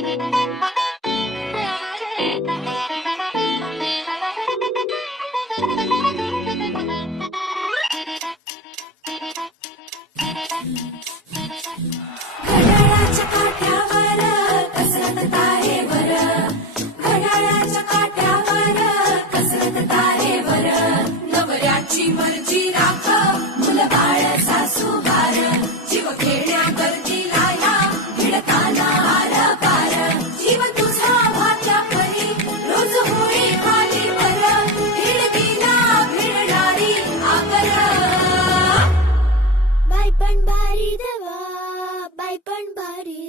घड्याळाच्या काट्यावर कसरत तारेवर, घड्याळाच्या काट्यावर कसरत तारेवर, नवऱ्याची मर्जी राख मुलबाळ सासूबार, जीव खेळण्या गर्दी लाया भिडताना आर पार, जीव तुझा भात्या परी रोज होळी खाली वर, भिडकीला भिडणारी आकर. बाई पण भारी देवा, बाई पण भारी